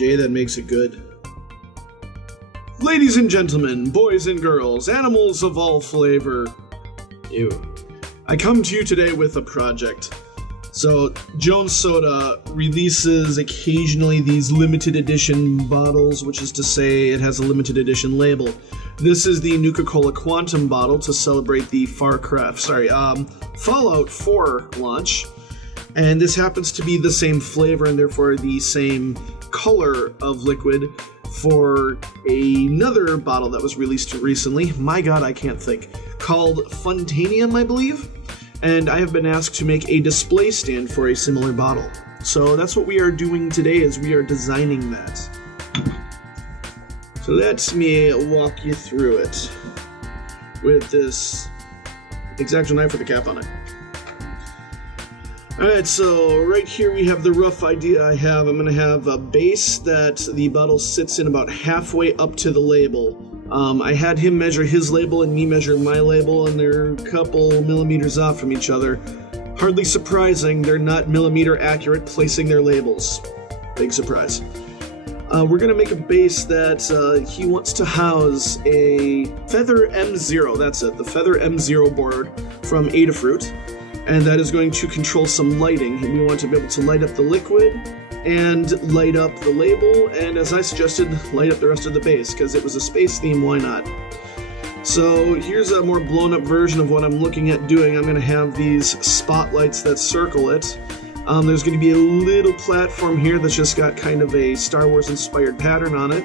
Jay that makes it good. Ladies and gentlemen, boys and girls, animals of all flavor. Ew. I come to you today with a project. So, Jones Soda releases occasionally these limited edition bottles, which is to say it has a limited edition label. This is the Nuka-Cola Quantum bottle to celebrate the Fallout 4 launch. And this happens to be the same flavor and therefore the same color of liquid for another bottle that was released recently. My god, I can't think. Called Funtanium, I believe. And I have been asked to make a display stand for a similar bottle. So that's what we are doing today, is we are designing that. So let me walk you through it with this X-Acto knife with a cap on it. Alright, so right here we have the rough idea I have. I'm going to have a base that the bottle sits in about halfway up to the label. I had him measure his label and me measure my label, and they're a couple millimeters off from each other. Hardly surprising, they're not millimeter accurate placing their labels. Big surprise. We're going to make a base that he wants to house a Feather M0, that's it, the Feather M0 board from Adafruit, and that is going to control some lighting. We want to be able to light up the liquid and light up the label, and as I suggested, light up the rest of the base, because it was a space theme, why not? So here's a more blown up version of what I'm looking at doing. I'm going to have these spotlights that circle it. There's going to be a little platform here that's just got kind of a Star Wars inspired pattern on it.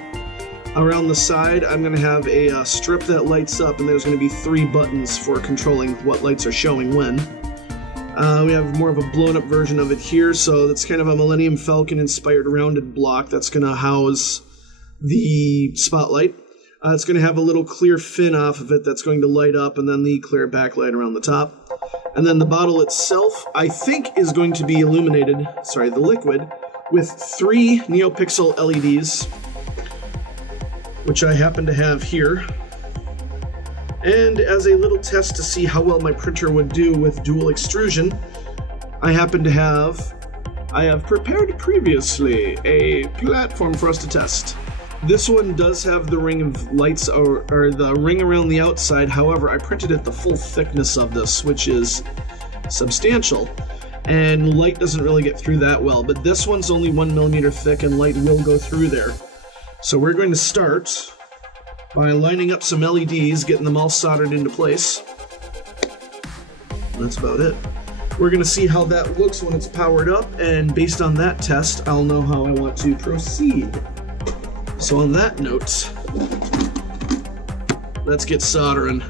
Around the side, I'm going to have a strip that lights up, and there's going to be 3 buttons for controlling what lights are showing when. We have more of a blown up version of it here, so it's kind of a Millennium Falcon inspired rounded block that's going to house the spotlight. It's going to have a little clear fin off of it that's going to light up, and then the clear backlight around the top. And then the bottle itself, I think, is going to be illuminated, the liquid, with 3 NeoPixel LEDs, which I happen to have here. And as a little test to see how well my printer would do with dual extrusion, I have prepared previously a platform for us to test. This one does have the ring of lights, or the ring around the outside. However, I printed it the full thickness of this, which is substantial, and light doesn't really get through that well. But this one's only 1 millimeter thick, and light will go through there. So we're going to start by lining up some LEDs, getting them all soldered into place. That's about it. We're going to see how that looks when it's powered up, and based on that test, I'll know how I want to proceed. So on that note, let's get soldering.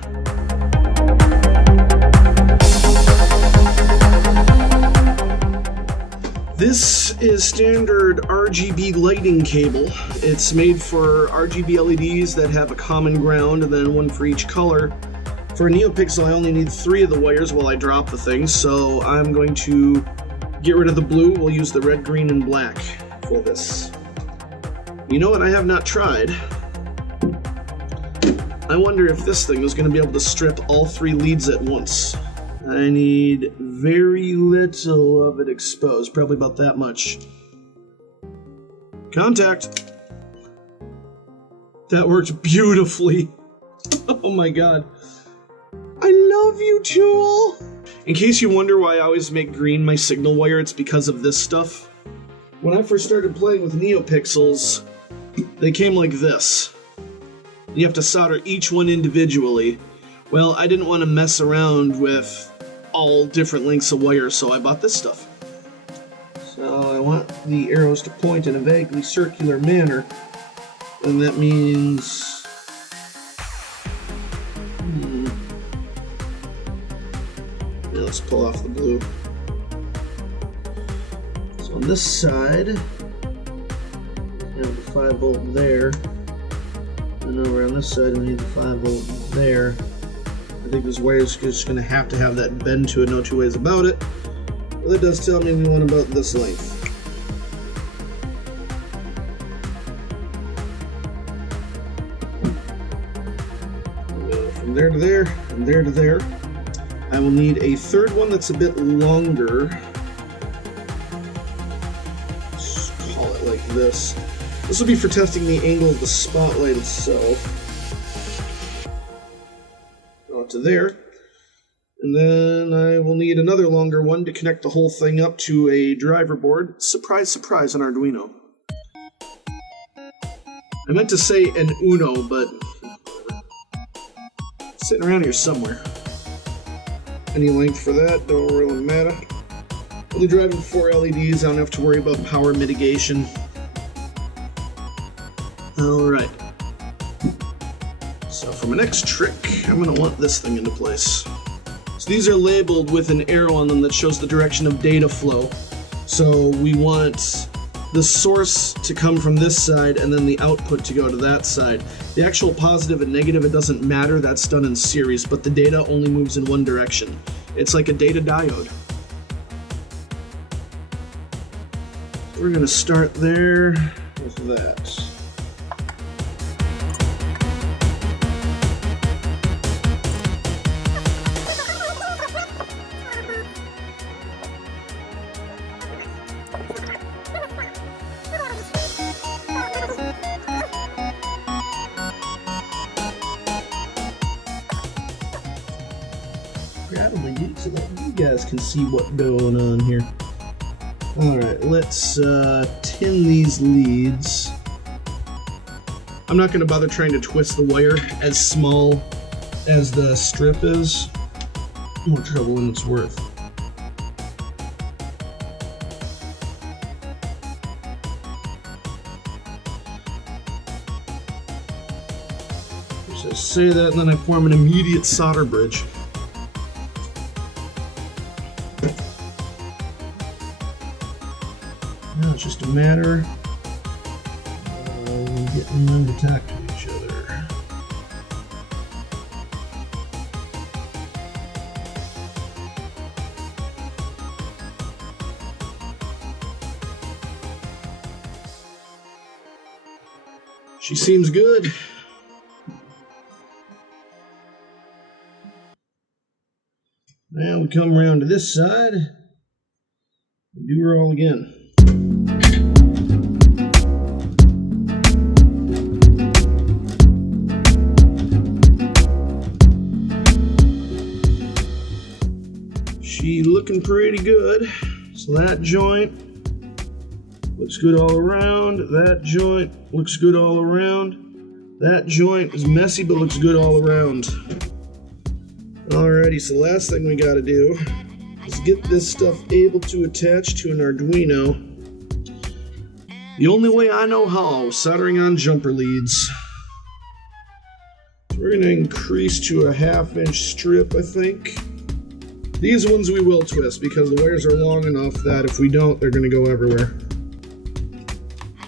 This is standard RGB lighting cable. It's made for RGB LEDs that have a common ground and then one for each color. For a NeoPixel, I only need 3 of the wires while I drop the thing, so I'm going to get rid of the blue. We'll use the red, green, and black for this. You know what I have not tried? I wonder if this thing is going to be able to strip all 3 leads at once. I need very little of it exposed, probably about that much. Contact! That worked beautifully. Oh my god. I love you, Tool! In case you wonder why I always make green my signal wire, it's because of this stuff. When I first started playing with NeoPixels, they came like this. You have to solder each one individually. Well, I didn't want to mess around with all different lengths of wire, so I bought this stuff. So I want the arrows to point in a vaguely circular manner, and that means... Yeah, let's pull off the blue. So on this side, we have the 5 volt there, and over on this side we need the 5 volt there. I think this wire is just going to have that bend to it, no two ways about it. Well, it does tell me we want about this length. From there to there, and there to there. I will need a 3rd one that's a bit longer. Just call it like this. This will be for testing the angle of the spotlight itself. Go to there. And then I will need another longer one to connect the whole thing up to a driver board. Surprise, surprise, an Arduino. I meant to say an Uno, but it's sitting around here somewhere. Any length for that, don't really matter. Only driving 4 LEDs, I don't have to worry about power mitigation. Alright. So for my next trick, I'm going to want this thing into place. So these are labeled with an arrow on them that shows the direction of data flow. So we want the source to come from this side and then the output to go to that side. The actual positive and negative, it doesn't matter, that's done in series, but the data only moves in one direction. It's like a data diode. We're going to start there with that. So that you guys can see what's going on here. Alright, let's tin these leads. I'm not going to bother trying to twist the wire as small as the strip is. More trouble than it's worth. Just say that and then I form an immediate solder bridge. Now it's just a matter of getting them to talk to each other. She seems good. Now we come around to this side and do her all again. She looking pretty good. So that joint looks good all around. That joint looks good all around. That joint is messy but looks good all around. Alrighty, so the last thing we gotta do is get this stuff able to attach to an Arduino. The only way I know how, soldering on jumper leads. We're gonna increase to a 1/2-inch strip, I think. These ones we will twist because the wires are long enough that if we don't, they're gonna go everywhere.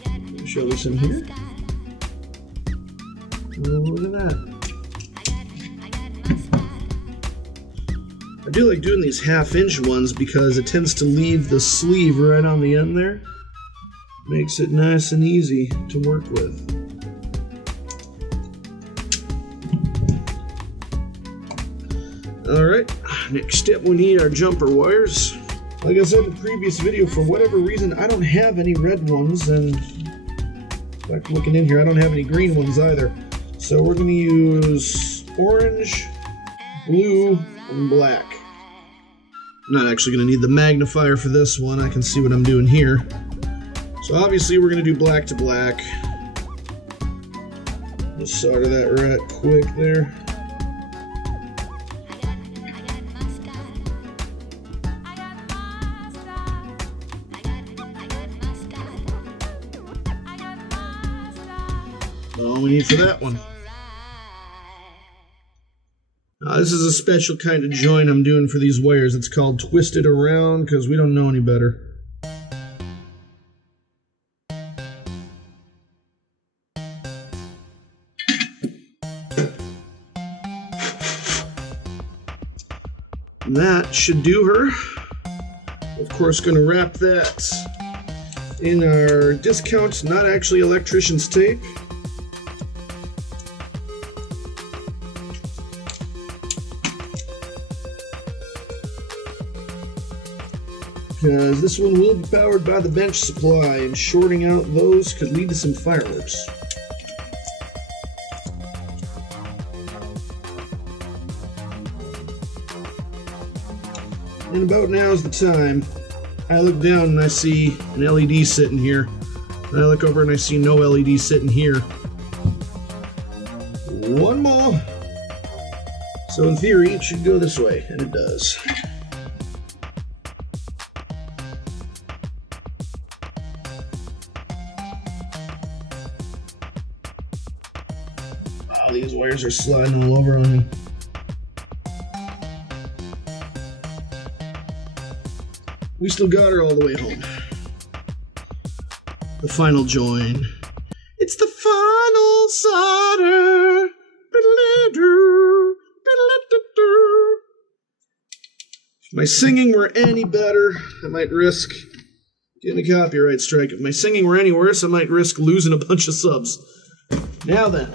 Let me show this in here. Oh, look at that. I do like doing these 1/2-inch ones because it tends to leave the sleeve right on the end there. Makes it nice and easy to work with. Alright, next step we need our jumper wires. Like I said in the previous video, for whatever reason I don't have any red ones, and in fact looking in here I don't have any green ones either. So we're going to use orange, blue, and black. I'm not actually going to need the magnifier for this one, I can see what I'm doing here. So obviously we're going to do black to black. Just solder that right quick there. That's all we need for that one. Now, this is a special kind of joint I'm doing for these wires. It's called twisted around because we don't know any better. And that should do her. Of course, going to wrap that in our discount, not actually electrician's tape. because this one will be powered by the bench supply, and shorting out those could lead to some fireworks. And about now is the time. I look down and I see an LED sitting here. And I look over and I see no LED sitting here. One more. So in theory, it should go this way, and it does. Wow, these wires are sliding all over on me. We still got her all the way home. The final join. It's the final solder. If my singing were any better, I might risk getting a copyright strike. If my singing were any worse, I might risk losing a bunch of subs. Now then,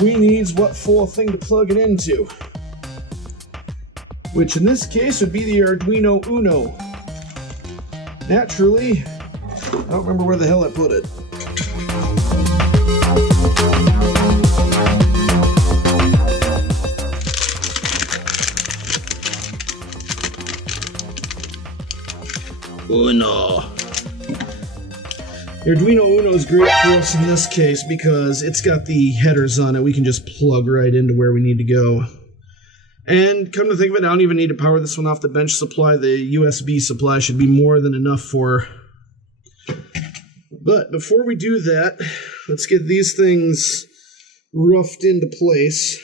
we needs what for thing to plug it into, which in this case would be the Arduino Uno. Naturally, I don't remember where the hell I put it. Uno. The Arduino Uno is great for us in this case because it's got the headers on it. We can just plug right into where we need to go. And come to think of it, I don't even need to power this one off the bench supply. The USB supply should be more than enough for. But before we do that, let's get these things roughed into place.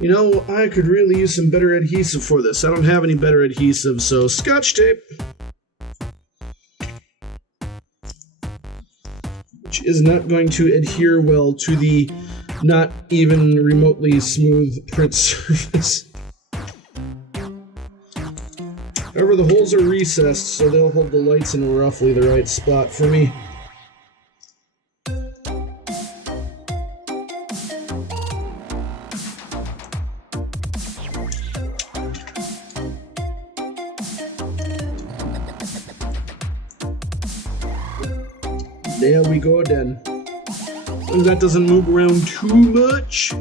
You know, I could really use some better adhesive for this. I don't have any better adhesive, so Scotch tape. Which is not going to adhere well to the not even remotely smooth print surface. However, the holes are recessed, so they'll hold the lights in roughly the right spot for me. There we go then. As long as that doesn't move around too much,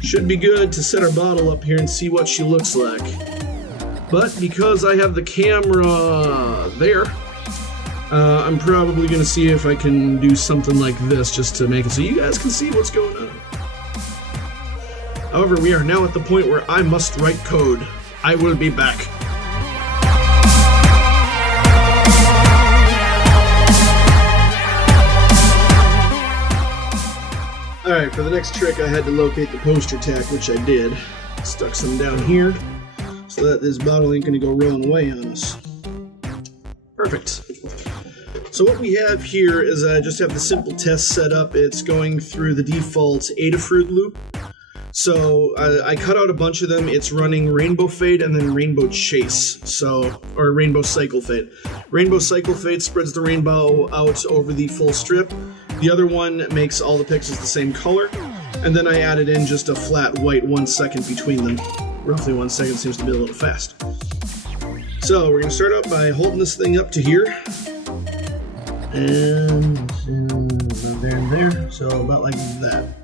should be good to set our bottle up here and see what she looks like. But because I have the camera there, I'm probably going to see if I can do something like this just to make it so you guys can see what's going on. However, we are now at the point where I must write code. I will be back. Alright, for the next trick I had to locate the poster tack, which I did. Stuck some down here so that this bottle ain't going to go rolling away on us. Perfect. So what we have here is I just have the simple test set up. It's going through the default Adafruit loop. So I cut out a bunch of them. It's running Rainbow Fade and then Rainbow Chase, or Rainbow Cycle Fade. Rainbow Cycle Fade spreads the rainbow out over the full strip. The other one makes all the pixels the same color. And then I added in just a flat white 1 second between them. Roughly 1 second seems to be a little fast. So we're going to start out by holding this thing up to here. And about there and there. So about like that.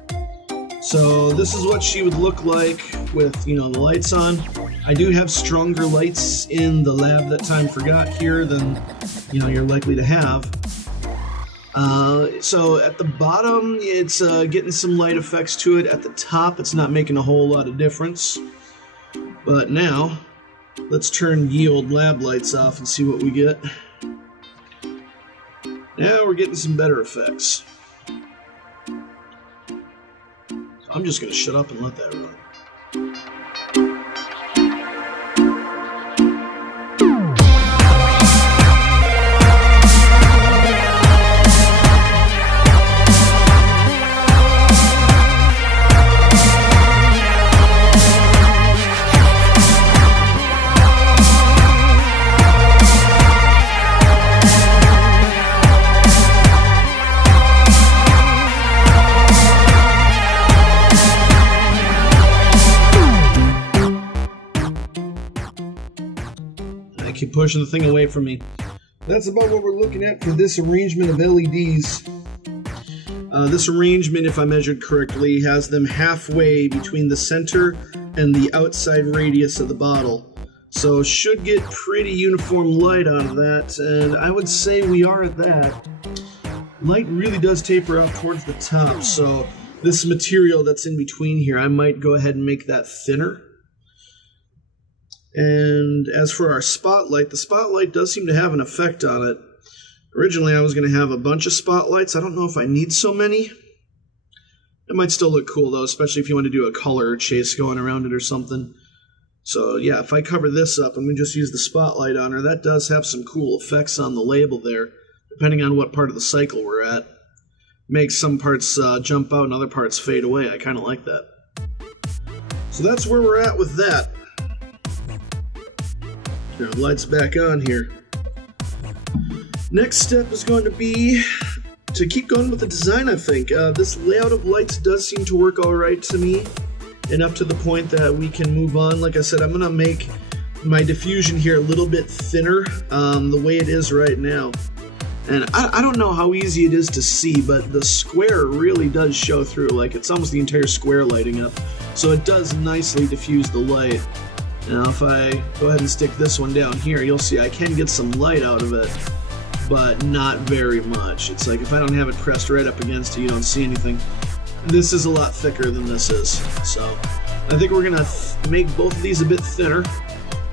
So this is what she would look like with, the lights on. I do have stronger lights in the lab that time forgot here than, you're likely to have. So at the bottom, it's getting some light effects to it. At the top, it's not making a whole lot of difference. But now, let's turn yield lab lights off and see what we get. Now we're getting some better effects. I'm just going to shut up and let that run. keep pushing the thing away from me. That's about what we're looking at for this arrangement of LEDs. This arrangement, if I measured correctly, has them halfway between the center and the outside radius of the bottle. So should get pretty uniform light out of that, and I would say we are at that. Light really does taper out towards the top, so this material that's in between here, I might go ahead and make that thinner. And as for our spotlight, the spotlight does seem to have an effect on it. Originally I was going to have a bunch of spotlights. I don't know if I need so many. It might still look cool though, especially if you want to do a color chase going around it or something. So yeah, if I cover this up and we just use the spotlight on her, that does have some cool effects on the label there, depending on what part of the cycle we're at. Makes some parts jump out and other parts fade away. I kind of like that. So that's where we're at with that. Now, lights back on here. Next step is going to be to keep going with the design, I think. This layout of lights does seem to work alright to me, enough to the point that we can move on. Like I said, I'm going to make my diffusion here a little bit thinner the way it is right now. And I don't know how easy it is to see, but the square really does show through. Like, it's almost the entire square lighting up. So it does nicely diffuse the light. Now if I go ahead and stick this one down here, you'll see I can get some light out of it, but not very much. It's like if I don't have it pressed right up against it, you don't see anything. This is a lot thicker than this is. So I think we're going to make both of these a bit thinner.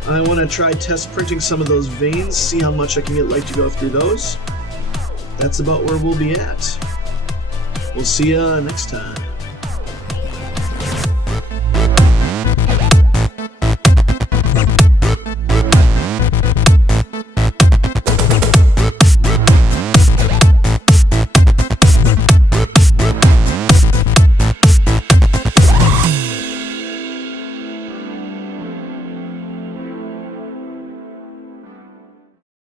I want to try test printing some of those veins, see how much I can get light to go through those. That's about where we'll be at. We'll see ya next time.